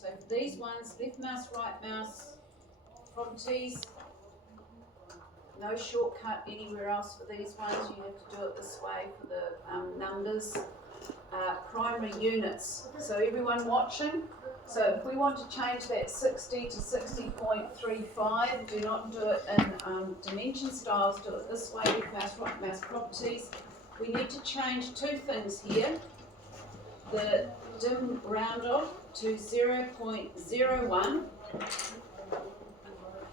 So for these ones, left mouse, right mouse, properties, no shortcut anywhere else for these ones. You have to do it this way for the numbers. Primary units. So everyone watching, so if we want to change that 60 to 60.35, do not do it in dimension styles, do it this way, left mouse, right mouse, properties. We need to change two things here. The dim round off to 0.01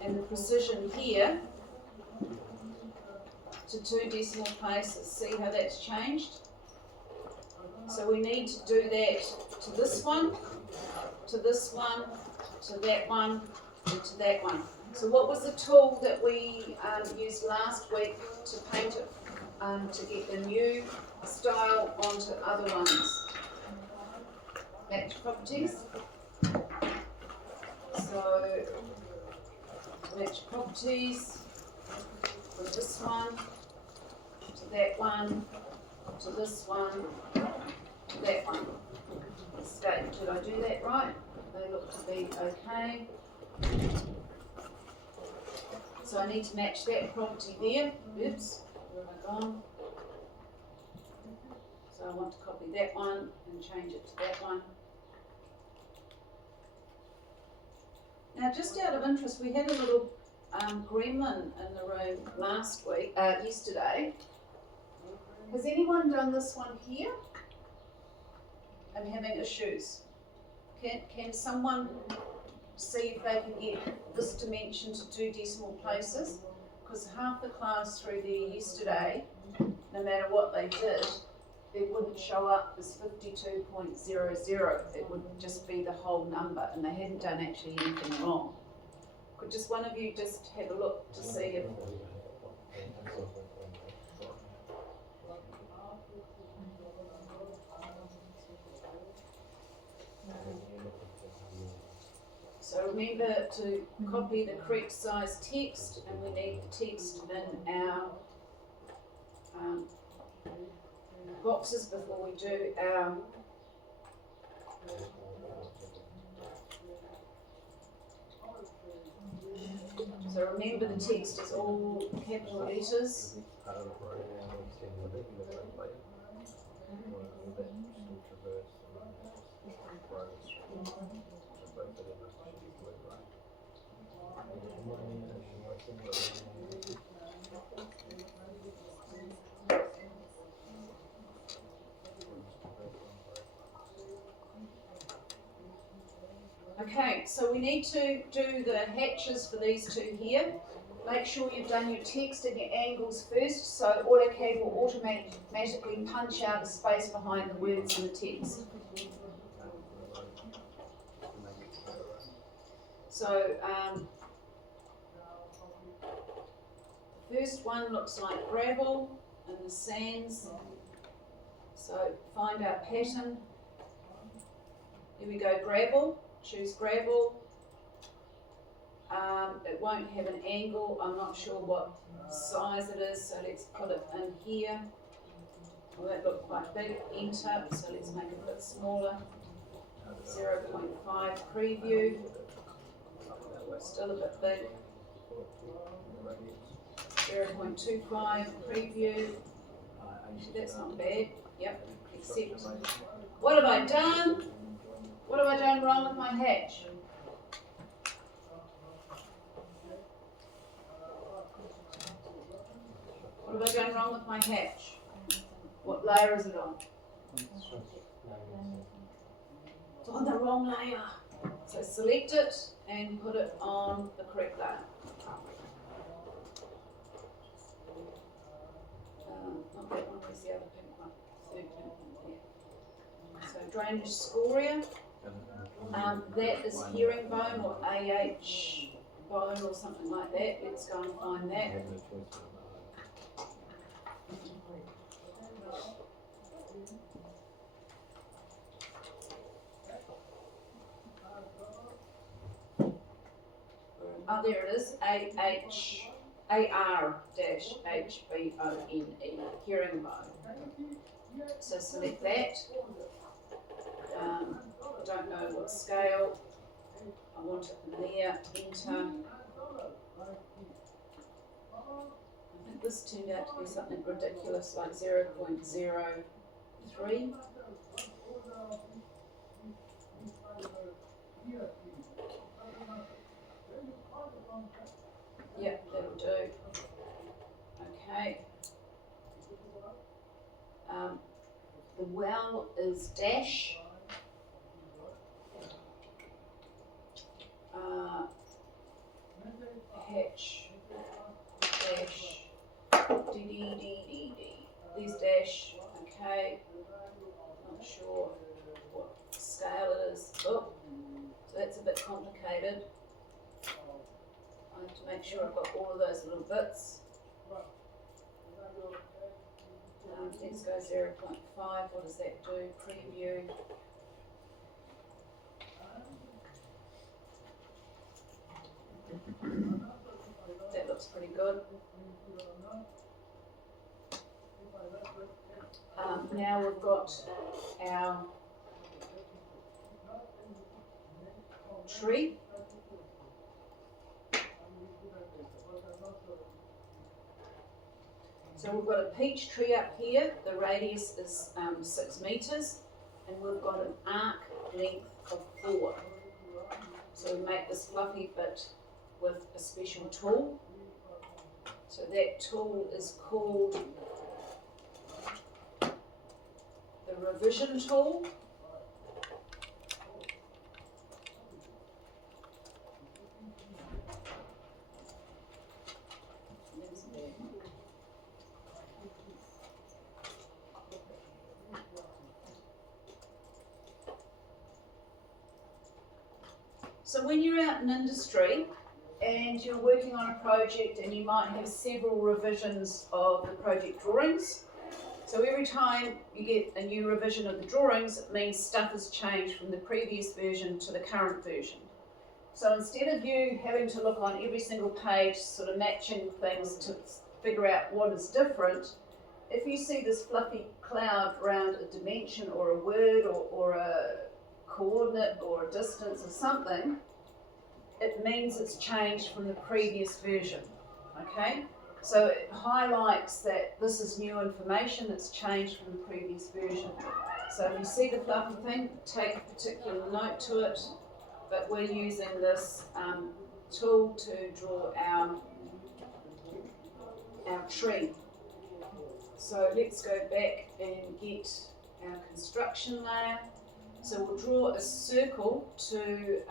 and the precision here to 2 decimal places. See how that's changed? So we need to do that to this one, to this one, to that one, and to that one. So what was the tool that we used last week to paint it, to get the new style onto other ones? Match properties. So match properties with this one, to that one, to this one, to that one. Did I do that right? They look to be okay. So I need to match that property there. Oops, where have I gone? So I want to copy that one and change it to that one. Now, just out of interest, we had a little gremlin in the room yesterday. Has anyone done this one here and having issues? Can someone see if they can get this dimension to 2 decimal places? Because half the class through there yesterday, no matter what they did, it wouldn't show up as 52.00. It would just be the whole number, and they hadn't done actually anything wrong. Could just one of you just have a look to see if... So remember to copy the correct size text, and we need the text in our boxes before we do our so remember the text is all capital letters. Okay, so we need to do the hatches for these two here. Make sure you've done your text and your angles first, so AutoCAD will automatically punch out a space behind the words in the text. So the first one looks like gravel in the sands. So find our pattern. Here we go, gravel. Choose gravel. It won't have an angle. I'm not sure what size it is, so let's put it in here. Well, that looked quite big. Enter. So let's make it a bit smaller. 0.5 preview. Still a bit big. 0.25 preview. That's not bad. Yep. Accept. What have I done? What have I done wrong with my hatch? What have I done wrong with my hatch? What layer is it on? It's on the wrong layer. So select it and put it on the correct layer. Not that one, where's the other pink one? Third pink one there. So drainage scoria. That is herringbone or AH bone or something like that. Let's go and find that. Oh, there it is. AR-HBONE, herringbone. So select that. Don't know what scale. want it in there, enter. I think this turned out to be something ridiculous like 0.03. Yep, that'll do. Okay. The well is dash. Hatch dash d. There's dash. Okay. Not sure what scale it is. Oh, so that's a bit complicated. I have to make sure I've got all of those little bits. Let's go 0.5. What does that do? Preview. That looks pretty good. Now we've got our tree. So we've got a peach tree up here. The radius is 6 meters, and we've got an arc length of 4. So we make this fluffy bit with a special tool. So that tool is called the revision tool. So when you're out in industry and you're working on a project and you might have several revisions of the project drawings, so every time you get a new revision of the drawings, it means stuff has changed from the previous version to the current version. So instead of you having to look on every single page, sort of matching things to figure out what is different, if you see this fluffy cloud around a dimension or a word or a coordinate or a distance or something, it means it's changed from the previous version, okay? So it highlights that this is new information that's changed from the previous version. So if you see the fluffy thing, take a particular note to it, but we're using this tool to draw our tree. So let's go back and get our construction layer. So we'll draw a circle to,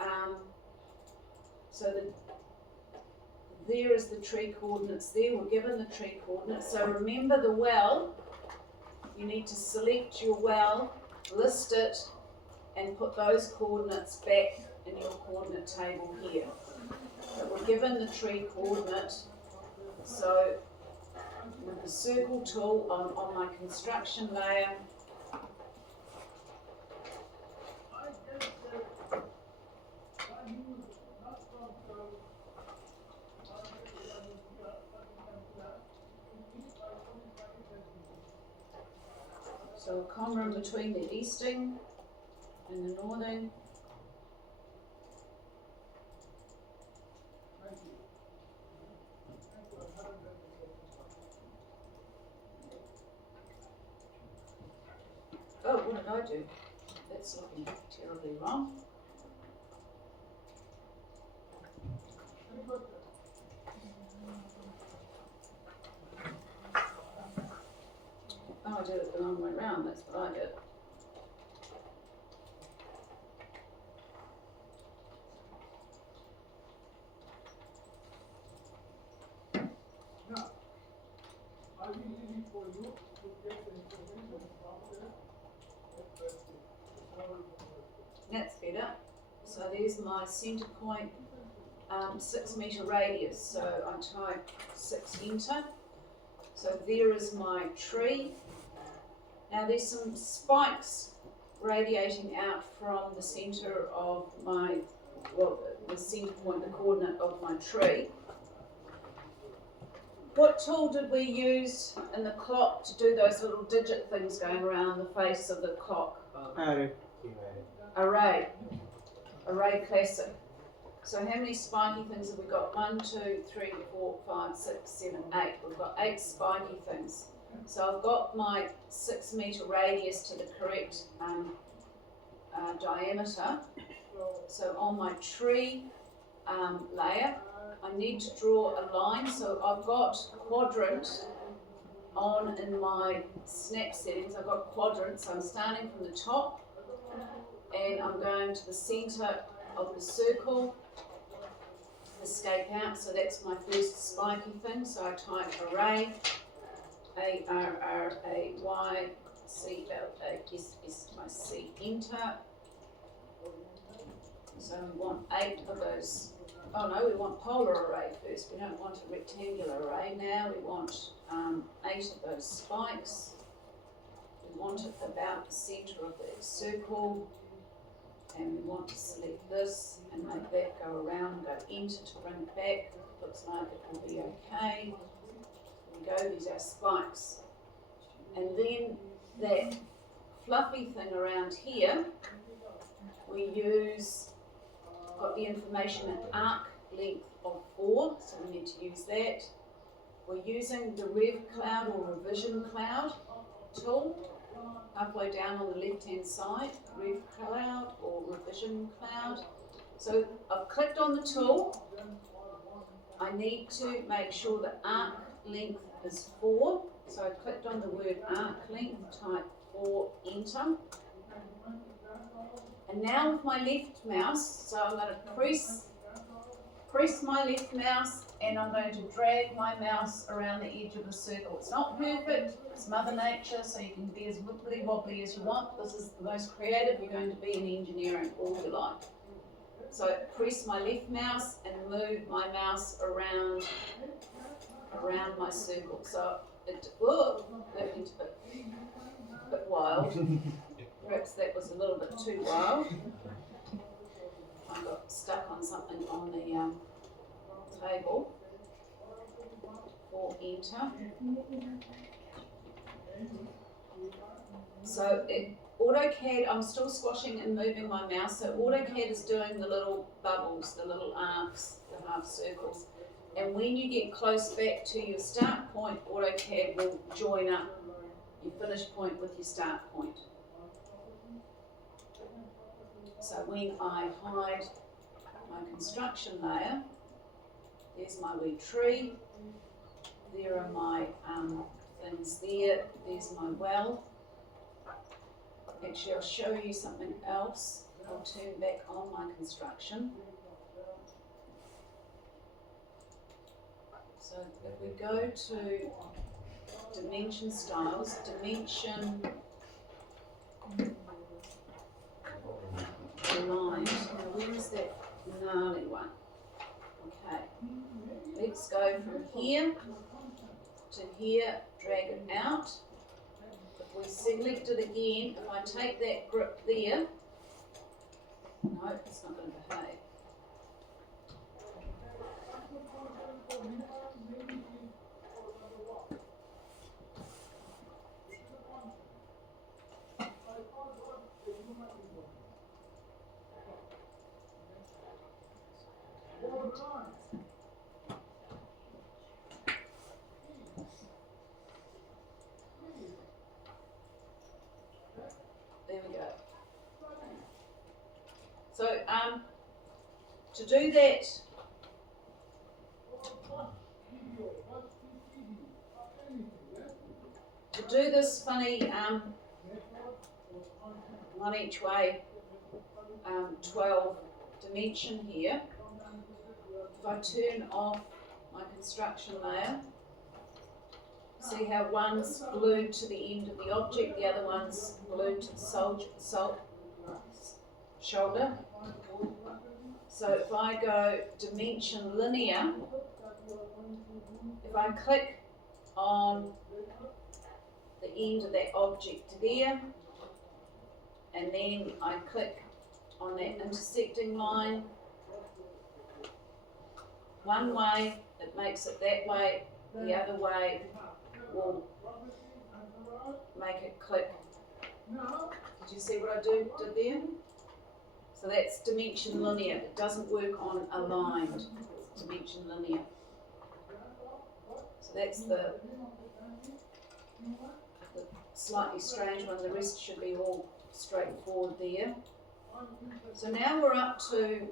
there is the tree coordinates there. We're given the tree coordinates. So remember the well, you need to select your well, list it, and put those coordinates back in your coordinate table here. So we're given the tree coordinate. So with the circle tool on my construction layer, so a comma in between the easting and the northing. Oh, what did I do? That's looking terribly wrong. Oh, I did it the long way round, that's what I did. That's better. So there's my centre point, 6 metre radius. So I type 6 enter. So there is my tree. Now there's some spikes radiating out from the centre of my, well, the centre point, the coordinate of my tree. What tool did we use in the clock to do those little digit things going around the face of the clock? Array. Array Classic. So how many spiky things have we got? 1, 2, 3, 4, 5, 6, 7, 8. We've got 8 spiky things. So I've got my 6 metre radius to the correct diameter. So on my tree layer, I need to draw a line. So I've got quadrant on in my snap settings. I've got quadrant, so I'm starting from the top and I'm going to the centre of the circle, escape out. So that's my first spiky thing. So I type array, A-R-R-A-Y, C-L-A-S-S-I-C, enter. So we want 8 of those. Oh no, we want polar array first. We don't want a rectangular array. Now we want 8 of those spikes. We want it about the centre of the circle. And we want to select this and make that go around and go enter to bring it back. Looks like it will be okay. There we go, these are spikes. And then that fluffy thing around here, we use, got the information at arc length of 4, so we need to use that. We're using the Rev Cloud or Revision Cloud tool, halfway down on the left hand side, Rev Cloud or Revision Cloud. So I've clicked on the tool. I need to make sure the arc length is 4. So I clicked on the word arc length, type 4, enter. And now with my left mouse, so I'm going to press my left mouse and I'm going to drag my mouse around the edge of the circle. It's not perfect, it's Mother Nature, so you can be as wibbly wobbly as you want. This is the most creative you're going to be in engineering all your life. So press my left mouse and move my mouse around my circle. So that went a bit wild. Perhaps that was a little bit too wild. I got stuck on something on the table. For enter. So AutoCAD, I'm still squashing and moving my mouse. So AutoCAD is doing the little bubbles, the little arcs, the half circles. And when you get close back to your start point, AutoCAD will join up your finish point with your start point. So when I hide my construction layer, there's my wee tree, there are my things there, there's my well. Actually, I'll show you something else. I'll turn back on my construction. So if we go to dimension styles, dimension aligned. Now where is that gnarly one? Okay, let's go from here to here, drag it out. If we select it again, if I take that grip there, no, it's not going to behave. There we go. So to do that, to do this funny one each way 12 dimension here, if I turn off my construction layer, see how one's glued to the end of the object, the other one's glued to the shoulder. So if I go dimension linear, if I click on the end of that object there, and then I click on that intersecting line, one way it makes it that way, the other way will make it click. Did you see what I did there? So that's dimension linear. It doesn't work on aligned. It's dimension linear. So that's the slightly strange one. The rest should be all straightforward there. So now we're up to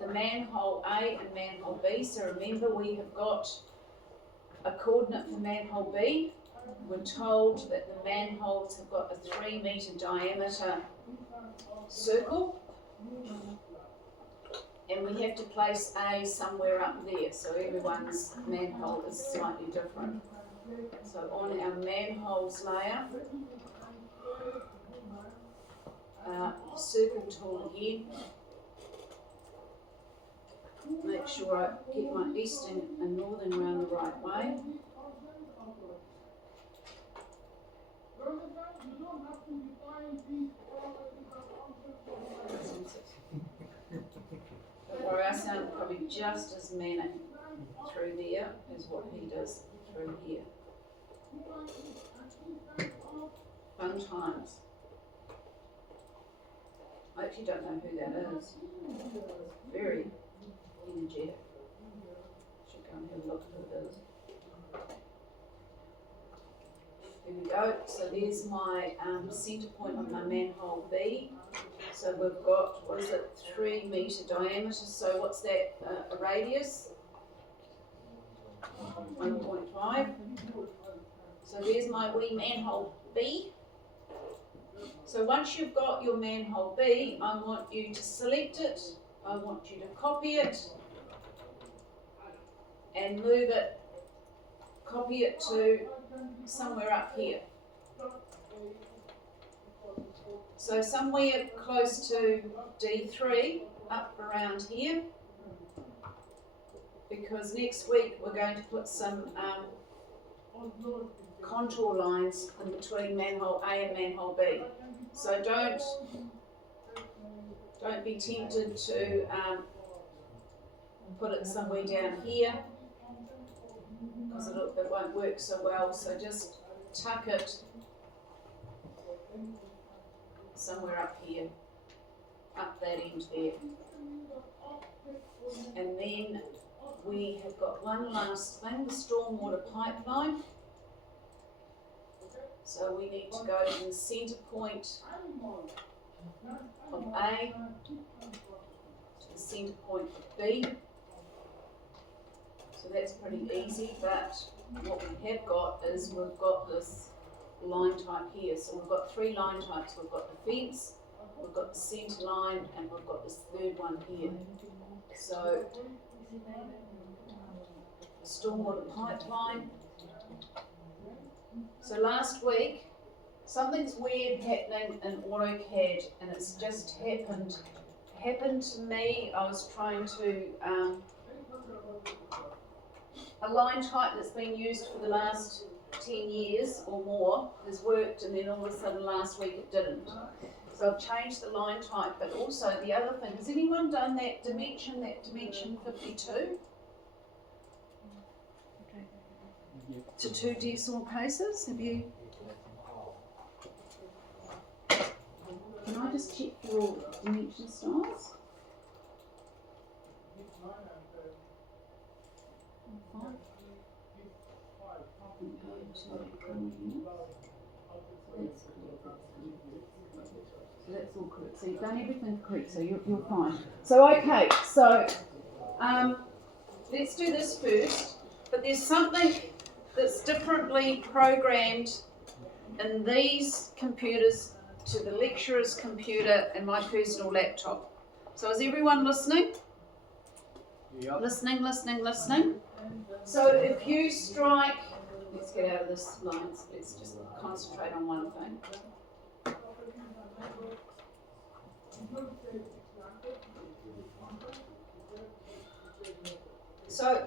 the manhole A and manhole B. So remember, we have got a coordinate for manhole B. We're told that the manholes have got a 3 metre diameter circle, and we have to place A somewhere up there, so everyone's manhole is slightly different. So on our manholes layer, circle tool again. Make sure I get my eastern and northern around the right way. Don't worry, I sound probably just as manic through there as what he does through here. Fun times. I actually don't know who that is. Very energetic. Should go and have a look at who it is. There we go. So there's my centre point of my manhole B. So we've got, what is it, 3 metre diameter. So what's that, a radius? 1.5. So there's my wee manhole B. So once you've got your manhole B, I want you to select it, I want you to copy it, and move it, copy it to somewhere up here. So somewhere close to D3, up around here, because next week we're going to put some contour lines in between manhole A and manhole B. So don't be tempted to put it somewhere down here, because it won't work so well. So just tuck it somewhere up here, up that end there. And then we have got one last thing, the stormwater pipeline. So we need to go to the centre point of A, to the centre point of B. So that's pretty easy, but what we have got is we've got this line type here. So we've got 3 line types. We've got the fence, we've got the centre line, and we've got this third one here. So stormwater pipeline. So last week, something's weird happening in AutoCAD, and it's just happened to me. I was trying to, a line type that's been used for the last 10 years or more has worked, and then all of a sudden last week it didn't. So I've changed the line type, but also the other thing, has anyone done that dimension 52? To 2 decimal places? Have you? Can I just check your dimension styles? So that's all correct. So you've done everything correct, so you're fine. So okay, so let's do this first. But there's something that's differently programmed in these computers to the lecturer's computer and my personal laptop. So is everyone listening? Yep. Listening. So if you strike, let's get out of this lines, let's just concentrate on one thing. So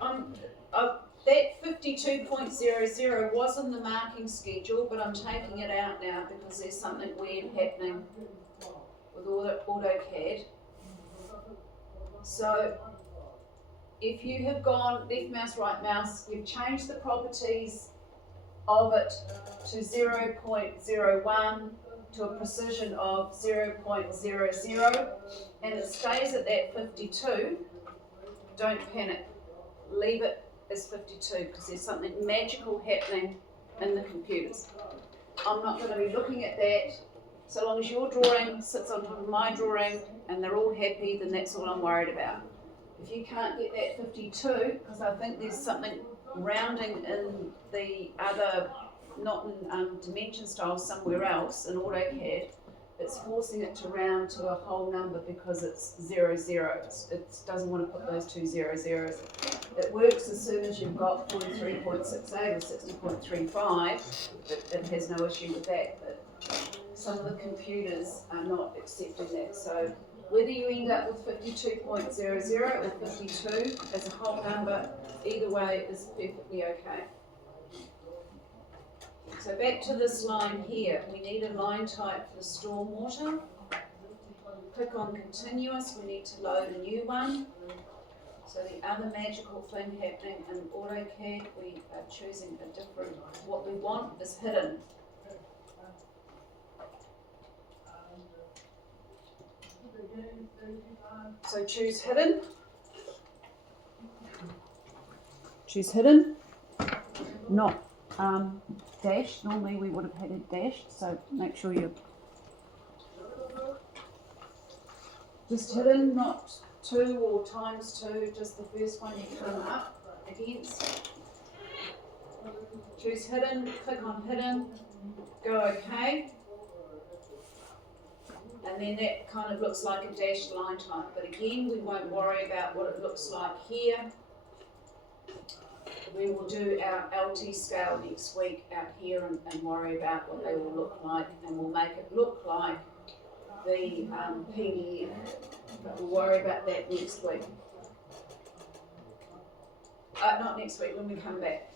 that 52.00 was in the marking schedule, but I'm taking it out now because there's something weird happening with AutoCAD. So if you have gone left mouse, right mouse, you've changed the properties of it to 0.01, to a precision of 0.00 and it stays at that 52, don't panic. Leave it as 52 because there's something magical happening in the computers. I'm not going to be looking at that. So long as your drawing sits on top of my drawing and they're all happy, then that's all I'm worried about. If you can't get that 52, because I think there's something rounding in the other, not in dimension style, somewhere else in AutoCAD, it's forcing it to round to a whole number because it's 00. It doesn't want to put those two 00s. It works as soon as you've got 43.68 or 60.35. It has no issue with that. But some of the computers are not accepting that. So whether you end up with 52.00 or 52 as a whole number, either way is perfectly okay. So back to this line here, we need a line type for stormwater. Click on continuous, we need to load a new one. So the other magical thing happening in AutoCAD, we are choosing a different, what we want is hidden. So choose hidden. Choose hidden, not dashed. Normally we would have had it dashed, so make sure you're just hidden, not 2 or times 2, just the first one you come up against. Choose hidden, click on hidden, go OK. And then that kind of looks like a dashed line type, but again we won't worry about what it looks like here. We will do our LT scale next week out here and worry about what they will look like, and we'll make it look like the PDF, but we'll worry about that next week. Not next week, when we come back.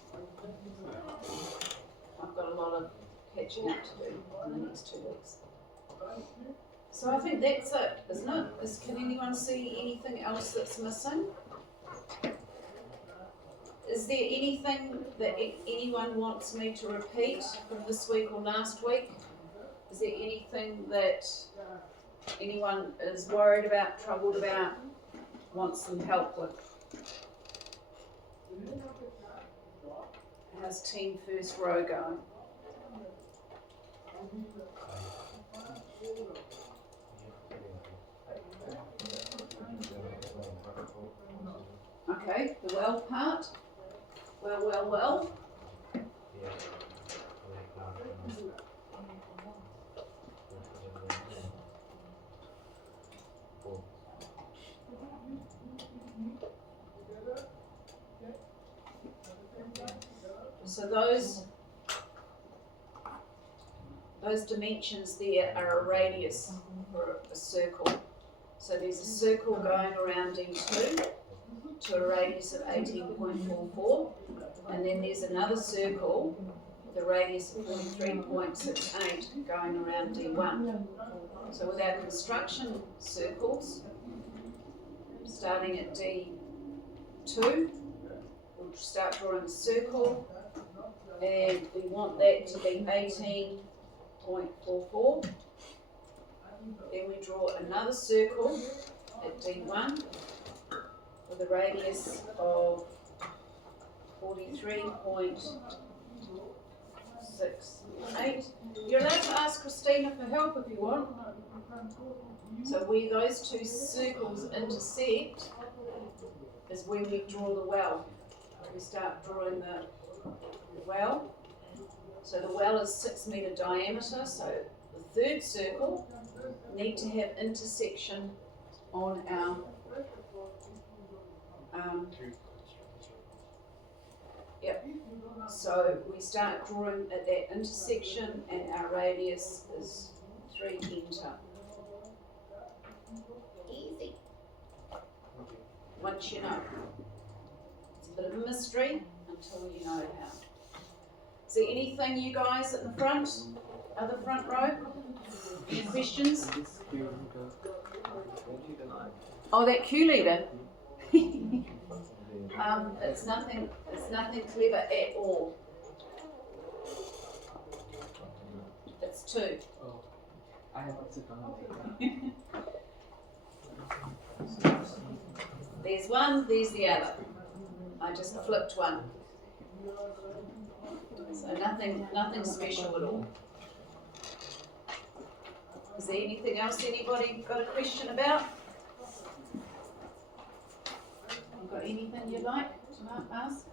I've got a lot of catching up to do in the next 2 weeks. So I think that's it, isn't it? Can anyone see anything else that's missing? Is there anything that anyone wants me to repeat from this week or last week? Is there anything that anyone is worried about, troubled about, wants some help with? How's team first row going? Okay, the well part. Well. So those dimensions there are a radius for a circle. So there's a circle going around D2 to a radius of 18.44, and then there's another circle with a radius of 43.68 going around D1. So with our construction circles, starting at D2, we'll start drawing a circle, and we want that to be 18.44. Then we draw another circle at D1 with a radius of 43.68. You're allowed to ask Christina for help if you want. So where those two circles intersect is where we draw the well. We start drawing the well. So the well is 6 metre diameter, so the third circle need to have intersection on our so we start drawing at that intersection, and our radius is 3 enter. Easy. Once you know. It's a bit of a mystery until you know how. Is there anything, you guys at the front, other front row? Any questions? Oh, that Q leader. It's nothing clever at all. It's 2. I have to sit down. There's one, there's the other. I just flipped one. So nothing special at all. Is there anything else anybody got a question about? You got anything you'd like to ask?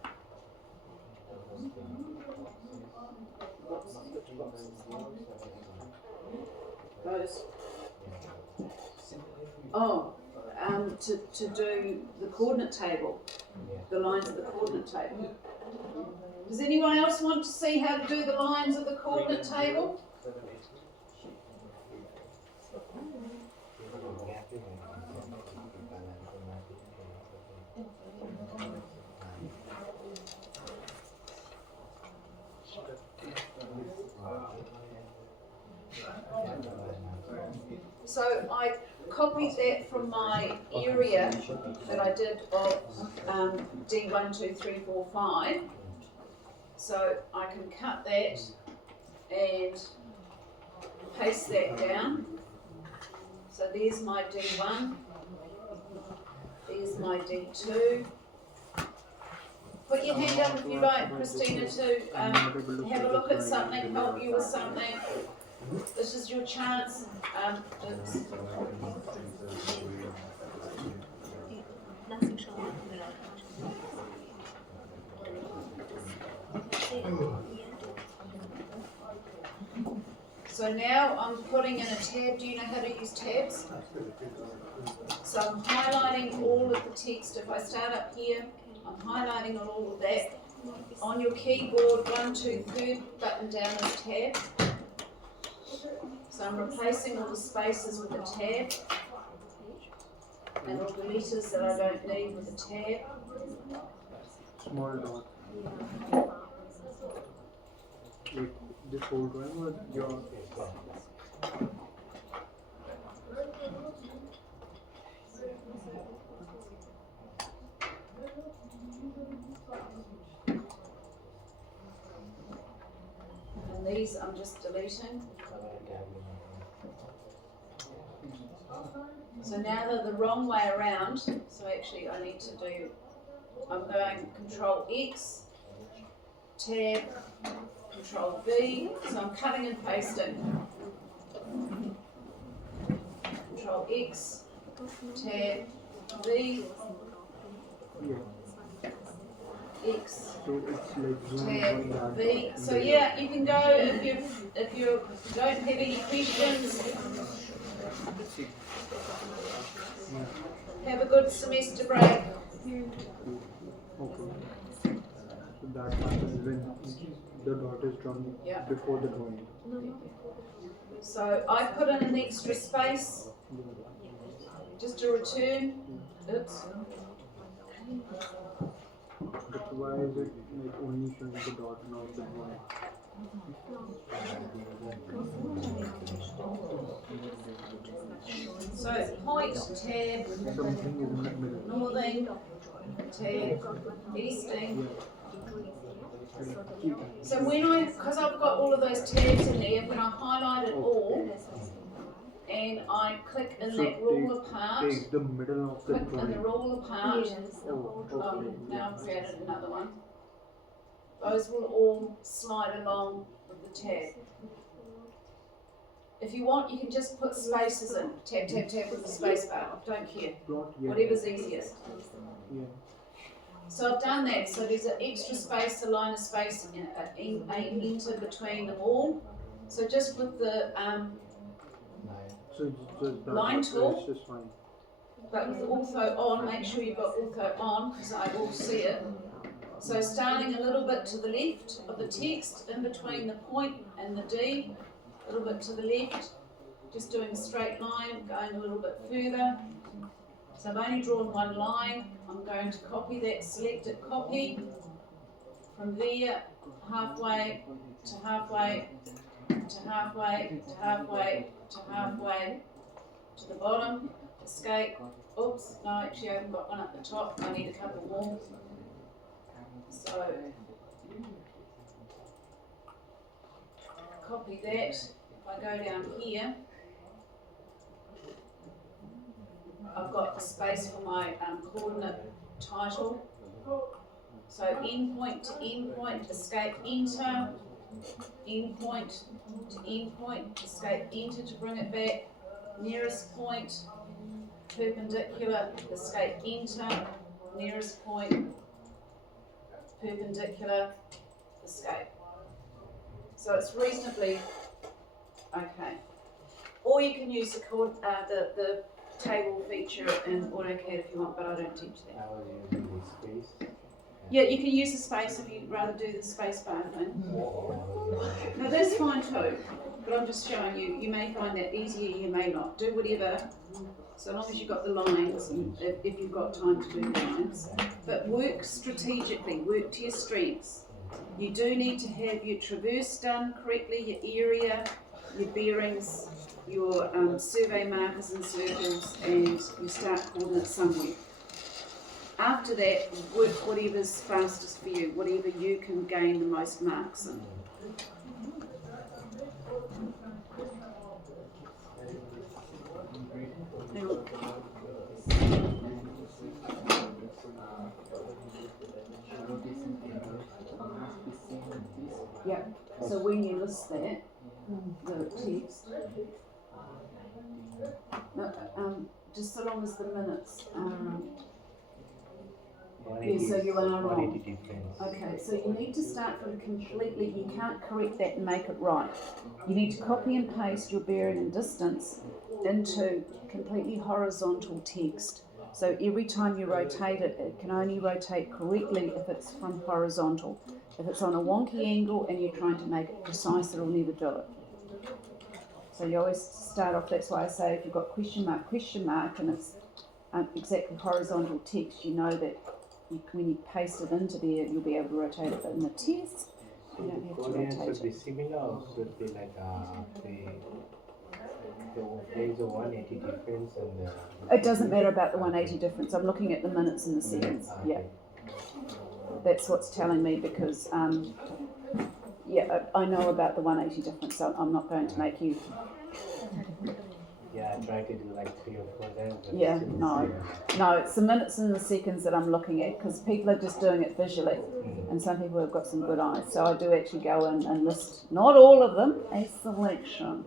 Those. Oh, to do the coordinate table, the lines of the coordinate table. Does anyone else want to see how to do the lines of the coordinate table? So I copied that from my area that I did of D1, 2, 3, 4, 5. So I can cut that and paste that down. So there's my D1, there's my D2. Put your hand up if you like, Christina, to have a look at something, help you with something. This is your chance. So now I'm putting in a tab. Do you know how to use tabs? So I'm highlighting all of the text. If I start up here, I'm highlighting all of that. On your keyboard, 1, 2, 3rd button down is tab. So I'm replacing all the spaces with a tab. And all the letters that I don't need with a tab. Small dot. Like this whole drawing or your? And these I'm just deleting. So now they're the wrong way around. So actually I need to do, I'm going Control X, Tab, Control V. So I'm cutting and pasting. Control X, Tab, V, Yeah. X, So it's like Tab, V. So yeah, you can go if you don't have any questions. Have a good semester break. Okay. So that happens when the dot is drawn before the drawing. So I put in an extra space just to return. Oops. But why is it like only showing the dot, not the drawing? So point, tab, Something is in the middle. northern, tab, easting. So when because I've got all of those tabs in there, when I highlight it all and I click in that rule apart, Take the middle of the click in the drawing. rule apart, Okay. now I've created another one. Those will all slide along with the tab. If you want, you can just put spaces in. Tab, tab, tab with the space bar. Don't care. Whatever's easiest. Yeah. So I've done that. So there's an extra space, a line of space, and an enter between them all. So just with the So just that line tool, is just fine. but with ortho on, make sure you've got ortho on because I will see it. So starting a little bit to the left of the text, in between the point and the D, a little bit to the left, just doing a straight line, going a little bit further. So I've only drawn one line. I'm going to copy that, select it, copy. From there, halfway to halfway to halfway to halfway to halfway to the bottom, escape. Oops, no, actually I haven't got one at the top. I need a couple more. So, copy that. If I go down here, I've got the space for my coordinate title. So endpoint to endpoint, escape, enter, endpoint to endpoint, escape, enter to bring it back, nearest point, perpendicular, escape, enter, nearest point, perpendicular, escape. So it's reasonably okay. Or you can use the table feature in AutoCAD if you want, but I don't teach that. I was using the space. Yeah, you can use the space if you'd rather do the space bar thing. No, that's fine too, but I'm just showing you, you may find that easier, you may not. Do whatever, so long as you've got the lines, and if you've got time to do the lines. But work strategically, work to your strengths. You do need to have your traverse done correctly, your area, your bearings, your survey markers and circles, and your start coordinates somewhere. After that, work whatever's fastest for you, whatever you can gain the most marks in. Now, yeah, so when you list that, the text, no, just so long as the minutes are, yeah, so you are wrong. Okay, so you need to start from completely, you can't correct that and make it right. You need to copy and paste your bearing and distance into completely horizontal text. So every time you rotate it, it can only rotate correctly if it's from horizontal. If it's on a wonky angle and you're trying to make it precise, it'll never do it. So you always start off, that's why I say if you've got question mark, and it's exactly horizontal text, you know that when you paste it into there, you'll be able to rotate it. But in the test, you don't have to Coordinates rotate should be it. similar, or should be like there is a 180 difference in the. It doesn't matter about the 180 difference. I'm looking at the minutes and the seconds. Yeah, that's what's telling me because yeah, I know about the 180 difference. So I'm not going to make you. Yeah, I try to do like 3 or 4 there. But Yeah, it's no, it's the minutes and the seconds that I'm looking at because people are just doing it visually, and some people have got some good eyes. So I do actually go in and list not all of them, a selection.